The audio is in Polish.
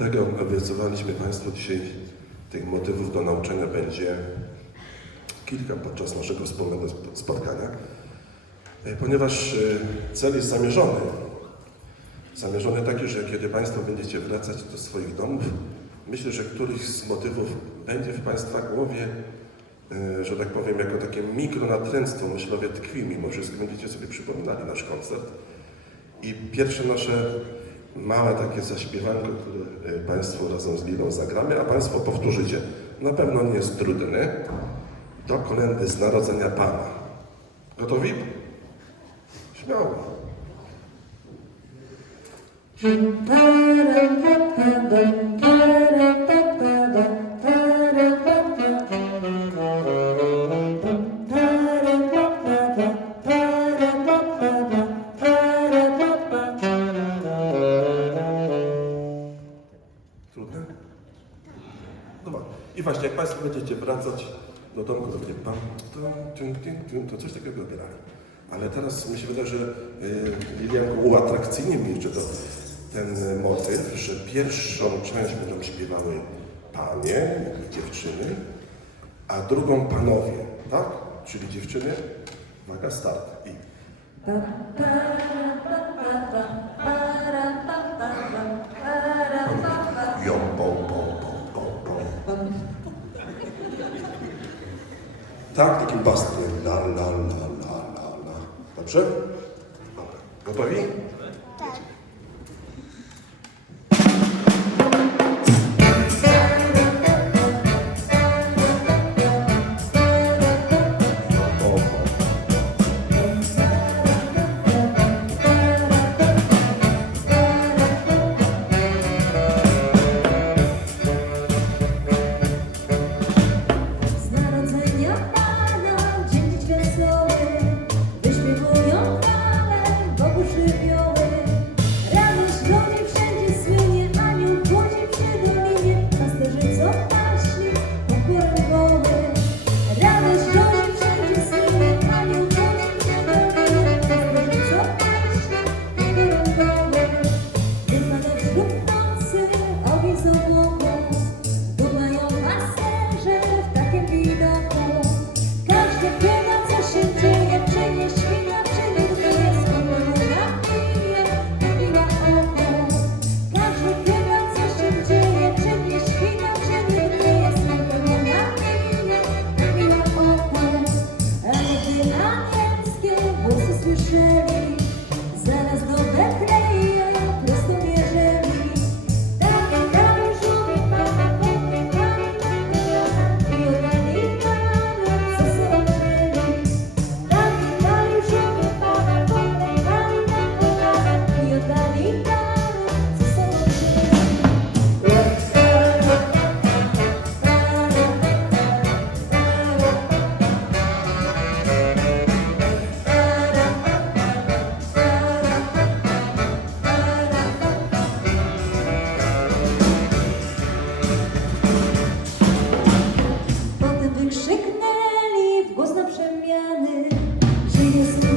Dlatego obiecywaliśmy Państwu dzisiaj tych motywów do nauczania będzie kilka podczas naszego wspólnego sp- spotkania, E, ponieważ e, cel jest zamierzony. Zamierzony taki, że kiedy Państwo będziecie wracać do swoich domów, myślę, że któryś z motywów będzie w Państwa głowie, e, że tak powiem, jako takie mikronatręctwo myślowe tkwi, mimo wszystko będziecie sobie przypominali nasz koncert. I pierwsze nasze małe takie zaśpiewanko, które e, Państwo razem z Liną zagramy, a Państwo powtórzycie. Na pewno nie jest trudny. Do kolendy z Narodzenia Pana. Gotowi? Śmiało. Państwo będziecie wracać do domku, to będzie pan, to, coś takiego grali. Ale teraz mi się wydaje, że y, Lilianko uatrakcyjni mi jeszcze to ten motyw, że pierwszą część będą śpiewały panie i dziewczyny, a drugą panowie, tak? Czyli dziewczyny, uwaga, start. I ją, Tak, takim bastkiem. La, la, la, la, la, la. Dobrze? Dobra. Gotowi? przemiany, że jest